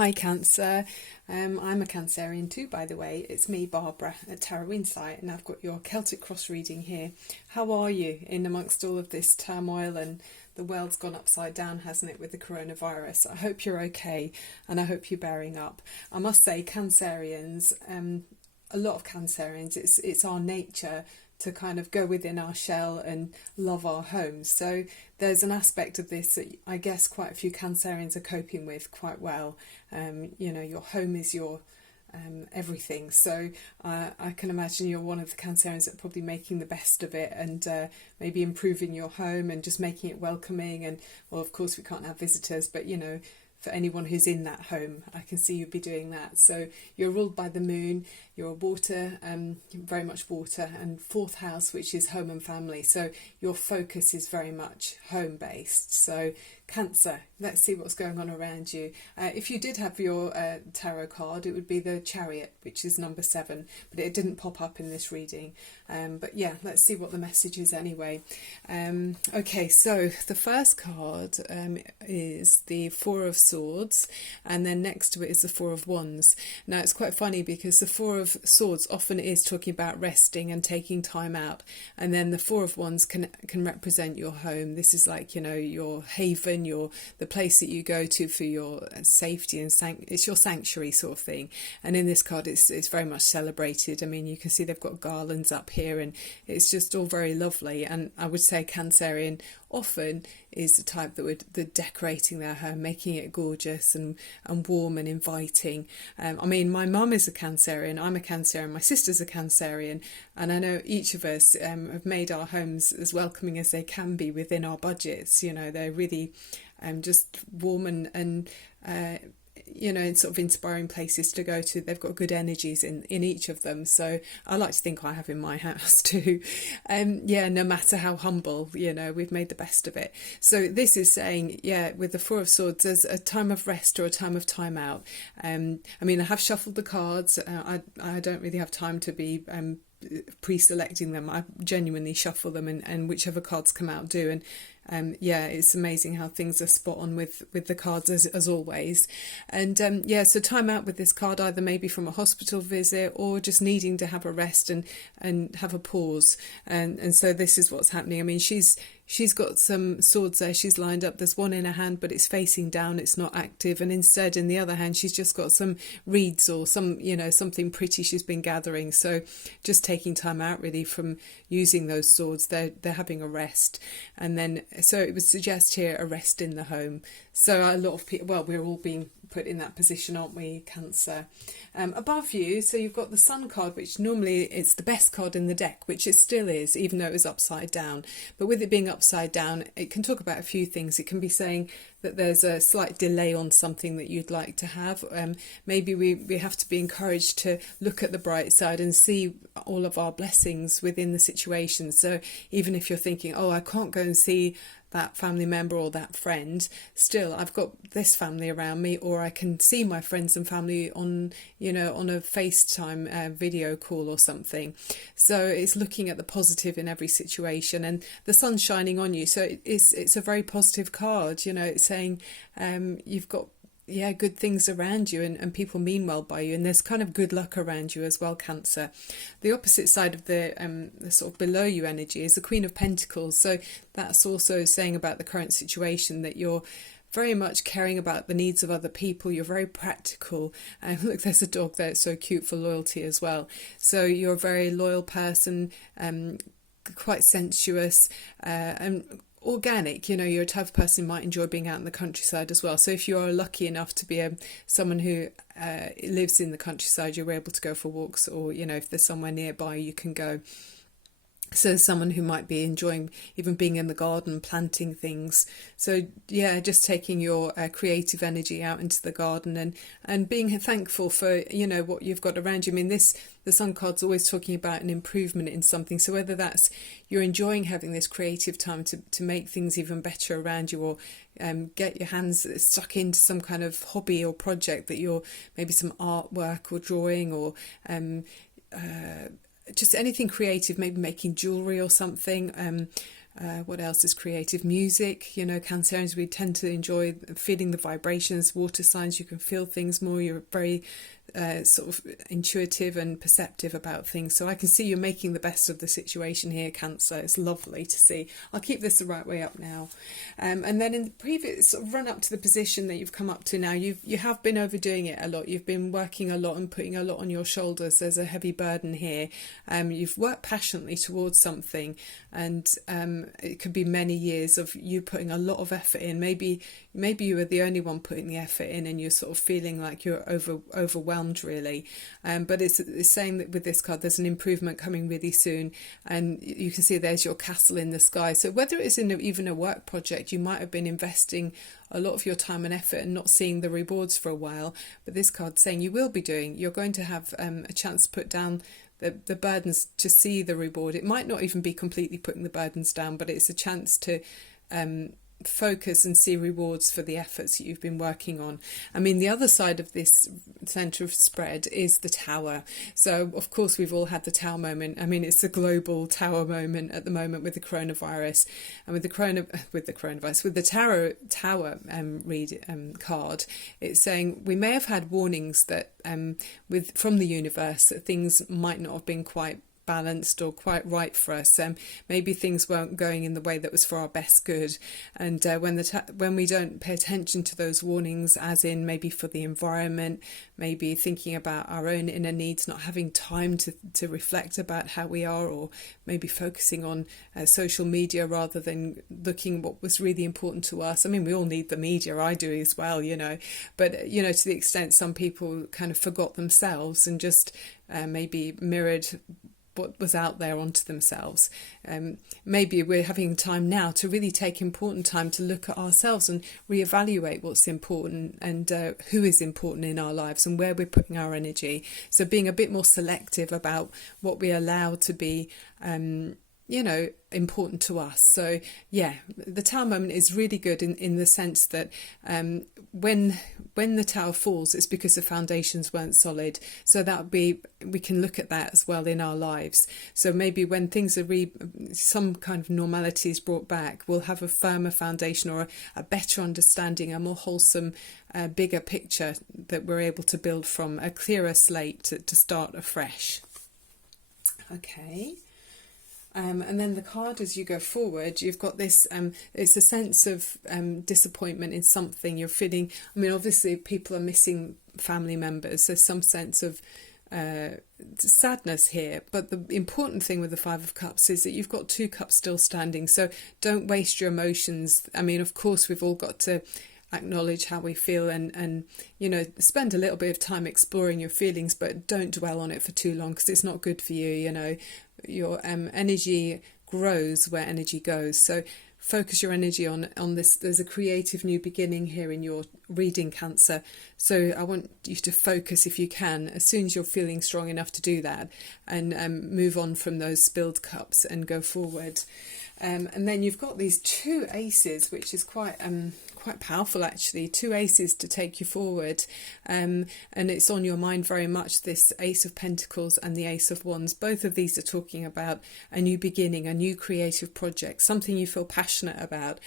Hi Cancer, I'm a Cancerian too, by the way. It's me, Barbara, at Tarot Insight, and I've got your Celtic cross reading here. How are you in amongst all of this turmoil, and the world's gone upside down, hasn't it, with the coronavirus? I hope you're okay, and I hope you're bearing up. I must say, Cancerians, a lot of Cancerians, it's our nature to kind of go within our shell and love our homes. So there's an aspect of this that I guess quite a few Cancerians are coping with quite well. Your home is your everything. So I can imagine you're one of the Cancerians that are probably making the best of it, and maybe improving your home and just making it welcoming. And well, of course we can't have visitors, but for anyone who's in that home, I can see you'd be doing that. So you're ruled by the moon, you're a water, very much water, and fourth house, which is home and family. So your focus is very much home based. So Cancer, let's see what's going on around you. If you did have your tarot card, it would be the Chariot, which is number 7, but it didn't pop up in this reading. But yeah, let's see what the message is anyway. Okay, so the first card is the Four of Swords, and then next to it is the Four of Wands. Now it's quite funny because the Four of Swords often is talking about resting and taking time out, and then the Four of Wands can represent your home. This is like, your haven, the place that you go to for your safety, and it's your sanctuary sort of thing. And in this card it's very much celebrated. I mean, you can see they've got garlands up here, and it's just all very lovely. And I would say Cancerian often is the type that decorating their home, making it gorgeous and warm and inviting. I mean, my mum is a Cancerian, I'm a Cancerian, my sister's a Cancerian, and I know each of us have made our homes as welcoming as they can be within our budgets. They're really just warm and sort of inspiring places to go to. They've got good energies in each of them. So I like to think I have in my house too. No matter how humble, we've made the best of it. So this is saying, with the Four of Swords, there's a time of rest or a time of time out. I mean, I have shuffled the cards. I don't really have time to be pre-selecting them. I genuinely shuffle them, and whichever cards come out do. And it's amazing how things are spot on with the cards as always. And so time out with this card, either maybe from a hospital visit or just needing to have a rest and have a pause. And so this is what's happening. I mean, she's got some swords there. She's lined up. There's one in her hand, but it's facing down. It's not active. And instead, in the other hand, she's just got some reeds or something pretty she's been gathering. So just taking time out really from using those swords. They're having a rest. And then, so it would suggest here a rest in the home. So a lot of people, well, we're all being put in that position, aren't we, Cancer? Above you, so you've got the Sun card, which normally it's the best card in the deck, which it still is, even though it was upside down. But with it being upside down, it can talk about a few things. It can be saying that there's a slight delay on something that you'd like to have. Maybe we have to be encouraged to look at the bright side and see all of our blessings within the situation. So even if you're thinking, oh, I can't go and see that family member or that friend, still I've got this family around me, or I can see my friends and family on a FaceTime video call or something. So it's looking at the positive in every situation, and the sun's shining on you. So it's a very positive card. It's saying you've got good things around you, and people mean well by you, and there's kind of good luck around you as well, Cancer. The opposite side of the sort of below you energy is the Queen of Pentacles. So that's also saying about the current situation that you're very much caring about the needs of other people. You're very practical. Look, there's a dog there. It's so cute, for loyalty as well. So you're a very loyal person, quite sensuous, and organic. You're a type of person who might enjoy being out in the countryside as well. So if you are lucky enough to be someone who lives in the countryside, you're able to go for walks, or if there's somewhere nearby you can go. So someone who might be enjoying even being in the garden, planting things. So just taking your creative energy out into the garden, and being thankful for what you've got around you. I mean, the Sun card's always talking about an improvement in something. So whether that's you're enjoying having this creative time to make things even better around you, or get your hands stuck into some kind of hobby or project that you're, maybe some artwork or drawing, or just anything creative, maybe making jewellery or something, What else is creative? Music. Cancerians, we tend to enjoy feeling the vibrations. Water signs, you can feel things more. You're very sort of intuitive and perceptive about things. So I can see you're making the best of the situation here, Cancer. It's lovely to see. I'll keep this the right way up now. And then in the previous sort of run up to the position that you've come up to now, you have been overdoing it a lot. You've been working a lot and putting a lot on your shoulders. There's a heavy burden here. You've worked passionately towards something, and it could be many years of you putting a lot of effort in. Maybe you were the only one putting the effort in, and you're sort of feeling like you're overwhelmed really. But it's saying that with this card, there's an improvement coming really soon, and you can see there's your castle in the sky. So whether it's in even a work project, you might have been investing a lot of your time and effort and not seeing the rewards for a while. But this card's saying you will be doing. You're going to have a chance to put down the burdens to see the reward. It might not even be completely putting the burdens down, but it's a chance to focus and see rewards for the efforts that you've been working on. I mean, the other side of this centre of spread is the Tower. So of course we've all had the Tower moment. I mean, it's a global Tower moment at the moment with the coronavirus, and with the Tower card, it's saying we may have had warnings that from the universe that things might not have been quite balanced or quite right for us. Maybe things weren't going in the way that was for our best good, and when we don't pay attention to those warnings, as in maybe for the environment, maybe thinking about our own inner needs, not having time to reflect about how we are, or maybe focusing on social media rather than looking what was really important to us. I mean, we all need the media, I do as well, but to the extent some people kind of forgot themselves and just maybe mirrored what was out there onto themselves. Maybe we're having time now to really take important time to look at ourselves and reevaluate what's important and who is important in our lives and where we're putting our energy. So being a bit more selective about what we allow to be important to us. So yeah, the Tower moment is really good in the sense that when the tower falls, it's because the foundations weren't solid. So we can look at that as well in our lives. So maybe when things are some kind of normality is brought back, we'll have a firmer foundation or a better understanding, a more wholesome, bigger picture that we're able to build from, a clearer slate to start afresh. Okay. And then the card, as you go forward, you've got this, it's a sense of disappointment in something you're feeling. I mean, obviously people are missing family members. There's some sense of sadness here. But the important thing with the Five of Cups is that you've got 2 cups still standing. So don't waste your emotions. I mean, of course, we've all got to acknowledge how we feel and spend a little bit of time exploring your feelings, but don't dwell on it for too long because it's not good for you. Your energy grows where energy goes. So focus your energy on this. There's a creative new beginning here in your reading, Cancer. So I want you to focus, if you can, as soon as you're feeling strong enough to do that, and move on from those spilled cups and go forward. And then you've got these 2 aces, which is quite powerful actually. 2 aces to take you forward, and it's on your mind very much, this Ace of Pentacles and the Ace of Wands. Both of these are talking about a new beginning, a new creative project, something you feel passionate about.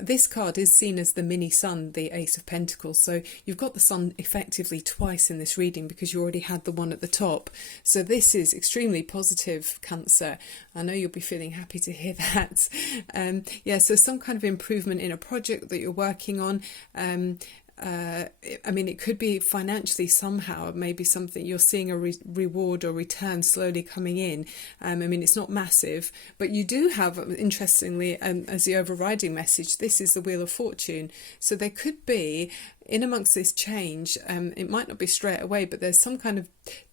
This card is seen as the mini sun, the Ace of Pentacles, so you've got the sun effectively twice in this reading because you already had the one at the top. So this is extremely positive, Cancer. I know you'll be feeling happy to hear that. So some kind of improvement in a project that you're working on. I mean, it could be financially somehow, maybe something you're seeing a reward or return slowly coming in. I mean, it's not massive, but you do have, interestingly, as the overriding message, this is the Wheel of Fortune. So there could be, in amongst this change, it might not be straight away, but there's some kind of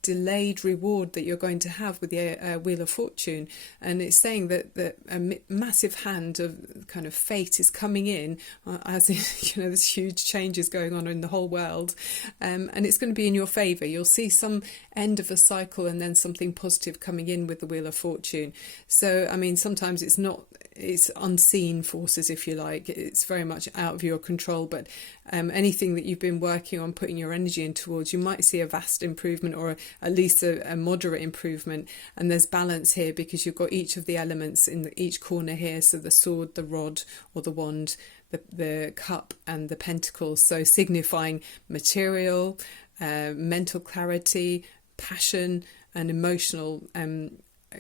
delayed reward that you're going to have with the Wheel of Fortune, and it's saying that a massive hand of kind of fate is coming in, as in, there's huge changes going on in the whole world, and it's going to be in your favour. You'll see some end of a cycle and then something positive coming in with the Wheel of Fortune. So I mean, sometimes it's not it's unseen forces, if you like. It's very much out of your control, but anything that you've been working on, putting your energy in towards, you might see a vast improvement, or at least a moderate improvement. And there's balance here because you've got each of the elements in each corner here. So the sword, the rod or the wand, the cup and the pentacles. So signifying material, mental clarity, passion and emotional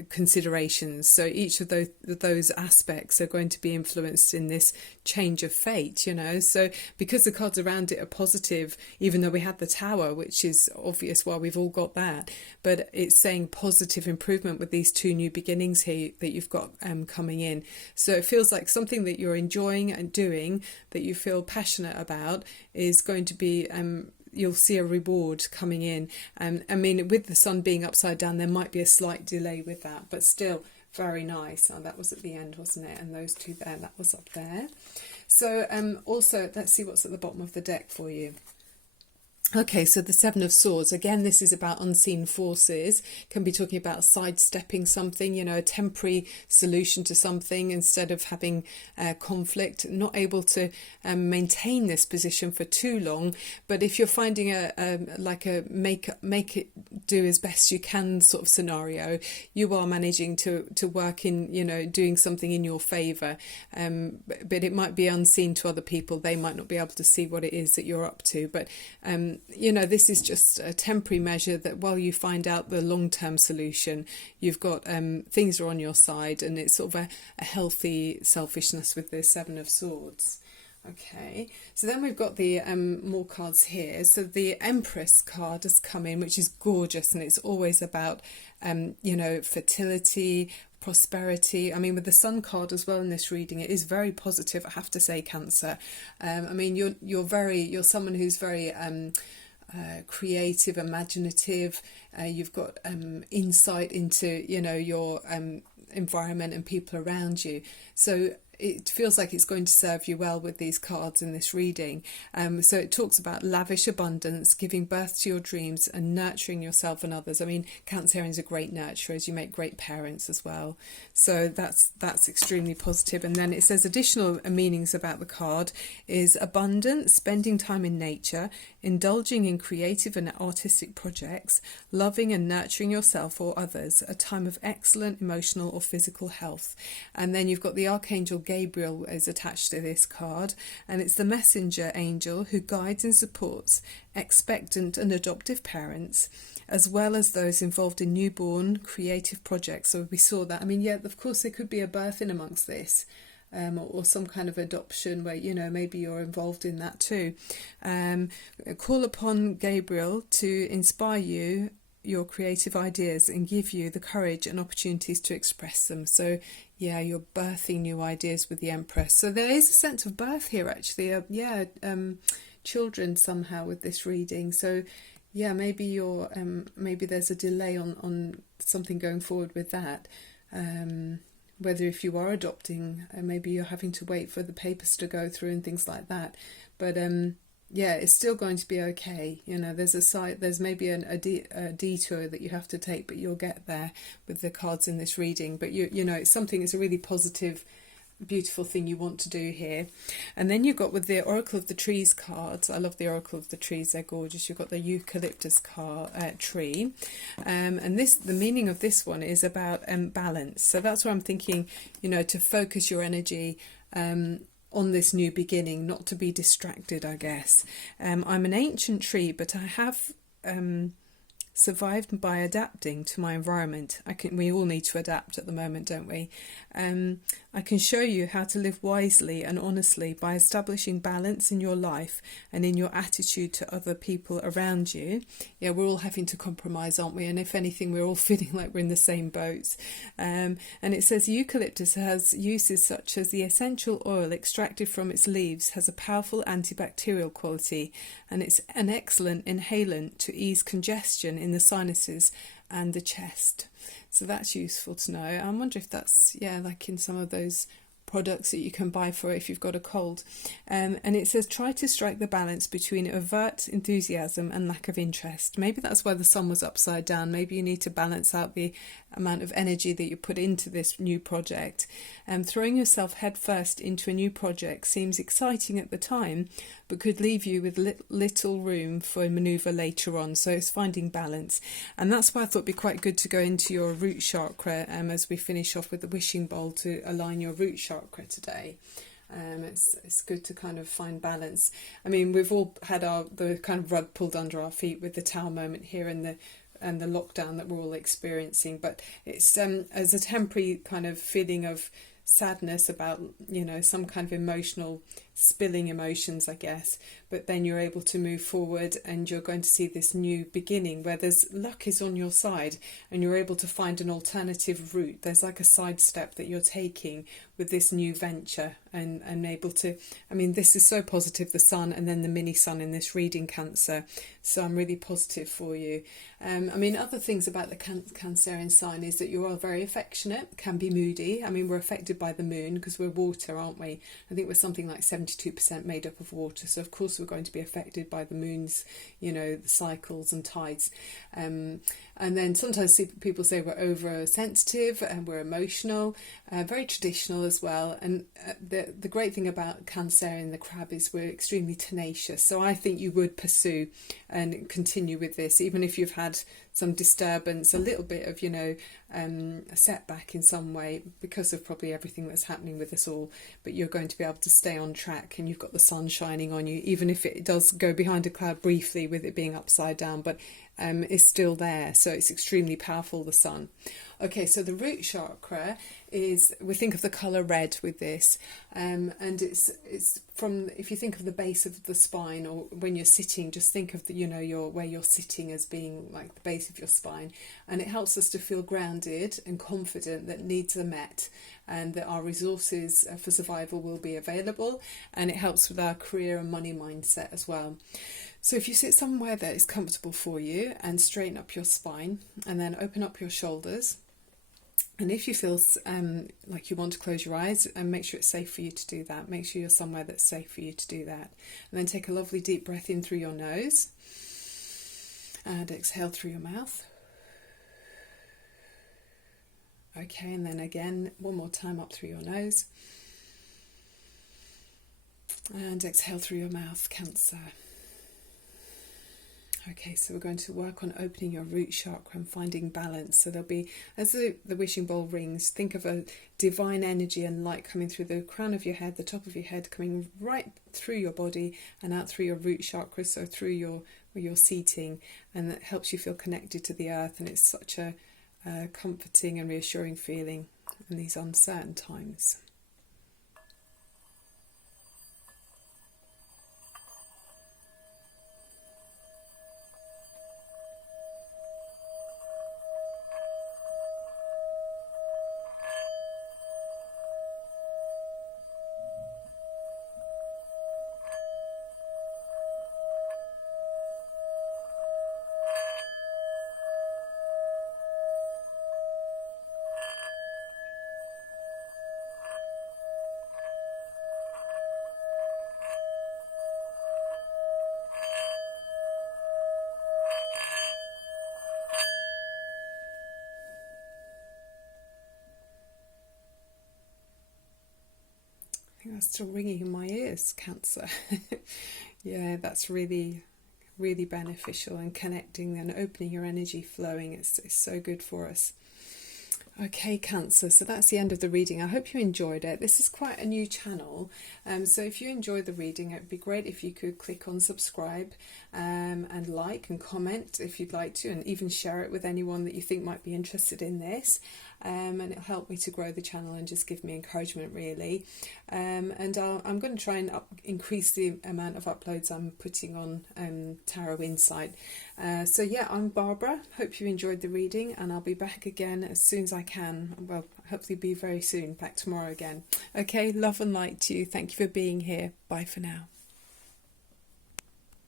considerations. So each of those aspects are going to be influenced in this change of fate, you know. So because the cards around it are positive, even though we had the Tower, which is obvious why we've all got that, but it's saying positive improvement with these two new beginnings here that you've got coming in. So it feels like something that you're enjoying and doing, that you feel passionate about, is going to be you'll see a reward coming in. I mean, with the sun being upside down, there might be a slight delay with that, but still very nice. Oh, that was at the end, wasn't it? And those two there, that was up there. So also, let's see what's at the bottom of the deck for you. Okay, so the Seven of Swords, again, this is about unseen forces. Can be talking about sidestepping something, you know, a temporary solution to something instead of having conflict, not able to maintain this position for too long. But if you're finding like a make it do as best you can sort of scenario, you are managing to work in, you know, doing something in your favour. But it might be unseen to other people. They might not be able to see what it is that you're up to. But you know, this is just a temporary measure that while you find out the long-term solution, you've got things are on your side, and it's sort of a healthy selfishness with the Seven of Swords. Okay, so then we've got the more cards here. So the Empress card has come in, which is gorgeous, and it's always about you know, fertility, prosperity. I mean, with the Sun card as well in this reading, it is very positive, I have to say, Cancer. I mean, you're someone who's very creative, imaginative. You've got insight into, you know, your environment and people around you. So it feels like it's going to serve you well with these cards in this reading. So it talks about lavish abundance, giving birth to your dreams and nurturing yourself and others. I mean, Cancerians are great nurturers. You make great parents as well. So that's extremely positive. And then it says additional meanings about the card is abundance, spending time in nature, indulging in creative and artistic projects, loving and nurturing yourself or others, a time of excellent emotional or physical health. And then you've got the Archangel Gabriel is attached to this card, and it's the messenger angel who guides and supports expectant and adoptive parents, as well as those involved in newborn creative projects. So we saw that. I mean, yeah, of course, there could be a birth in amongst this. Or some kind of adoption where, you know, maybe you're involved in that too. Call upon Gabriel to inspire you, your creative ideas, and give you the courage and opportunities to express them. So yeah, you're birthing new ideas with the Empress. So there is a sense of birth here, actually. Children somehow with this reading. So yeah, maybe you're maybe there's a delay on something going forward with that. Whether if you are adopting, maybe you're having to wait for the papers to go through and things like that. But yeah, it's still going to be okay. You know, there's maybe a detour that you have to take, but you'll get there with the cards in this reading. But you know, it's a really positive, beautiful thing you want to do here. And then you've got with the Oracle of the Trees cards. I love the Oracle of the Trees, they're gorgeous. You've got the eucalyptus tree, and the meaning of this one is about balance. So that's why I'm thinking, you know, to focus your energy on this new beginning, not to be distracted, I guess. I'm an ancient tree, but I have survived by adapting to my environment. We all need to adapt at the moment, don't we? I can show you how to live wisely and honestly by establishing balance in your life and in your attitude to other people around you. Yeah, we're all having to compromise, aren't we? And if anything, we're all feeling like we're in the same boats. And it says eucalyptus has uses such as the essential oil extracted from its leaves has a powerful antibacterial quality, and it's an excellent inhalant to ease congestion in the sinuses and the chest. So that's useful to know. I wonder if that's, yeah, like in some of those products that you can buy for it if you've got a cold. And it says, try to strike the balance between overt enthusiasm and lack of interest. Maybe that's why the sun was upside down. Maybe you need to balance out the amount of energy that you put into this new project. Throwing yourself headfirst into a new project seems exciting at the time, but could leave you with little room for manoeuvre later on. So it's finding balance. And that's why I thought it'd be quite good to go into your root chakra as we finish off with the wishing bowl, to align your root chakra today. It's good to kind of find balance. I mean, we've all had the kind of rug pulled under our feet with the Tao moment here and the lockdown that we're all experiencing, but it's as a temporary kind of feeling of sadness about, you know, some kind of emotional spilling emotions, I guess, but then you're able to move forward and you're going to see this new beginning where there's luck is on your side and you're able to find an alternative route. There's like a side step that you're taking with this new venture and able to, I mean, this is so positive, the sun and then the mini sun in this reading, Cancer. So I'm really positive for you. I mean, other things about the Cancerian sign is that you are very affectionate, can be moody. I mean, we're affected by the moon because we're water, aren't we? I think we're something like 72% made up of water. So of course we're going to be affected by the moon's, you know, the cycles and tides. And then sometimes people say we're oversensitive and we're emotional, very traditional as well. And the great thing about Cancerian, the crab, is we're extremely tenacious. So I think you would pursue and continue with this, even if you've had some disturbance, a little bit of, you know, a setback in some way because of probably everything that's happening with us all. But you're going to be able to stay on track and you've got the sun shining on you, even if it does go behind a cloud briefly with it being upside down, but it's still there. So it's extremely powerful, the sun. Okay, so the root chakra is, we think of the colour red with this, and it's from, if you think of the base of the spine, or when you're sitting, just think of the, you know, where you're sitting as being like the base of your spine, and it helps us to feel grounded and confident that needs are met and that our resources for survival will be available, and it helps with our career and money mindset as well. So if you sit somewhere that is comfortable for you and straighten up your spine and then open up your shoulders, and if you feel like you want to close your eyes, and make sure it's safe for you to do that. Make sure you're somewhere that's safe for you to do that. And then take a lovely deep breath in through your nose and exhale through your mouth. Okay, and then again, one more time up through your nose. And exhale through your mouth, Cancer. Okay, so we're going to work on opening your root chakra and finding balance. So there'll be, as the wishing bowl rings, think of a divine energy and light coming through the crown of your head, the top of your head, coming right through your body and out through your root chakra, so through where you're seating, and that helps you feel connected to the earth. And it's such a comforting and reassuring feeling in these uncertain times. I think that's still ringing in my ears, Cancer. Yeah, that's really, really beneficial, and connecting and opening your energy flowing. It's so good for us. Okay, Cancer, so that's the end of the reading. I hope you enjoyed it. This is quite a new channel, so if you enjoyed the reading, it would be great if you could click on subscribe and like and comment if you'd like to, and even share it with anyone that you think might be interested in this. And it'll help me to grow the channel and just give me encouragement, really. And I'm going to try and increase the amount of uploads I'm putting on Tarot Insight. So yeah, I'm Barbara. Hope you enjoyed the reading, and I'll be back again as soon as I can. Well, hopefully be very soon. Back tomorrow again. Okay, love and light to you. Thank you for being here. Bye for now.